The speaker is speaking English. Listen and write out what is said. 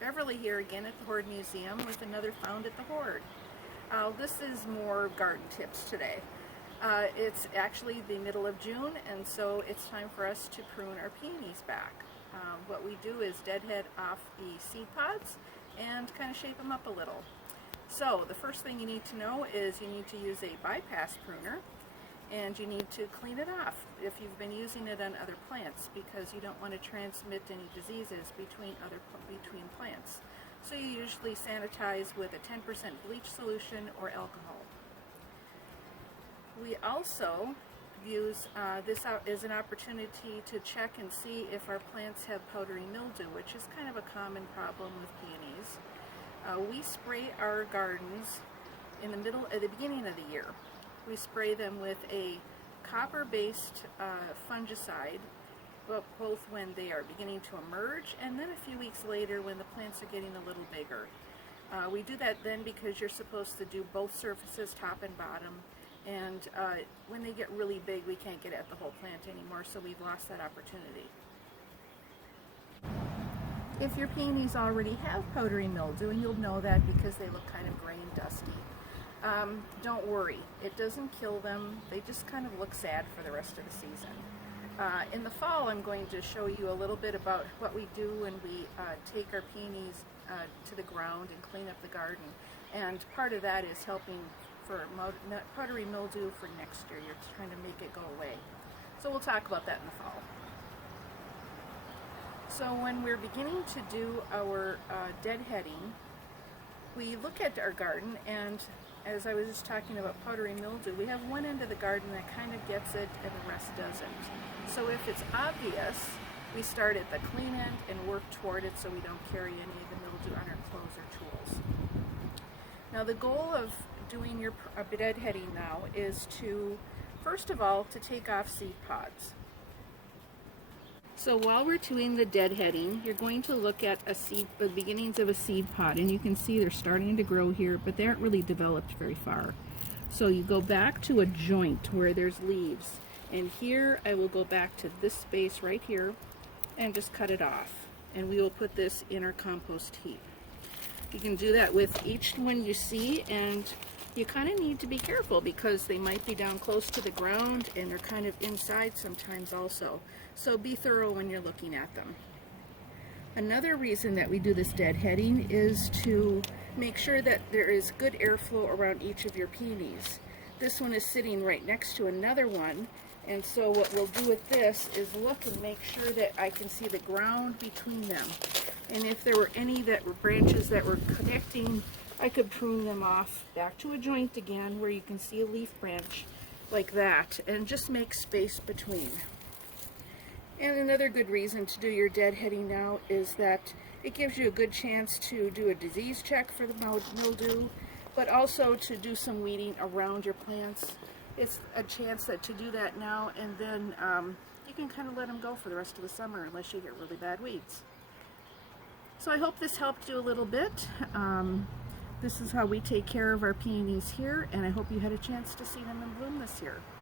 Beverly here again at the Hoard Museum with another Found at the Hoard. This is more garden tips today. It's actually the middle of June, and so it's time for us to prune our peonies back. What we do is deadhead off the seed pods and kind of shape them up a little. So the first thing you need to know is you need to use a bypass pruner, and you need to clean it off if you've been using it on other plants, because you don't want to transmit any diseases between plants. So you usually sanitize with a 10% bleach solution or alcohol. We also use this as an opportunity to check and see if our plants have powdery mildew, which is kind of a common problem with peonies. We spray our gardens at the beginning of the year. We spray them with a copper-based fungicide, both when they are beginning to emerge and then a few weeks later when the plants are getting a little bigger. We do that then because you're supposed to do both surfaces, top and bottom, and when they get really big we can't get at the whole plant anymore, so we've lost that opportunity. If your peonies already have powdery mildew, and you'll know that because they look kind of gray and dusty, don't worry, it doesn't kill them, they just kind of look sad for the rest of the season. In the fall I'm going to show you a little bit about what we do when we take our peonies to the ground and clean up the garden, and part of that is helping for powdery mildew for next year. You're trying to make it go away. So we'll talk about that in the fall. So when we're beginning to do our deadheading, we look at our garden, and as I was just talking about powdery mildew, we have one end of the garden that kind of gets it and the rest doesn't. So if it's obvious, we start at the clean end and work toward it so we don't carry any of the mildew on our clothes or tools. Now the goal of doing your deadheading now is to, first of all, to take off seed pods. So while we're doing the deadheading, you're going to look at the beginnings of a seed pod, and you can see they're starting to grow here, but they aren't really developed very far. So you go back to a joint where there's leaves, and here I will go back to this space right here and just cut it off, and we will put this in our compost heap. You can do that with each one you see, and you kind of need to be careful because they might be down close to the ground and they're kind of inside sometimes also. So be thorough when you're looking at them. Another reason that we do this deadheading is to make sure that there is good airflow around each of your peonies. This one is sitting right next to another one, and so what we'll do with this is look and make sure that I can see the ground between them. And if there were any that were branches that were connecting, I could prune them off back to a joint again where you can see a leaf branch like that, and just make space between. And another good reason to do your deadheading now is that it gives you a good chance to do a disease check for the mildew, but also to do some weeding around your plants. It's a chance to do that now, and then you can kind of let them go for the rest of the summer unless you get really bad weeds. So I hope this helped you a little bit. This is how we take care of our peonies here, and I hope you had a chance to see them in bloom this year.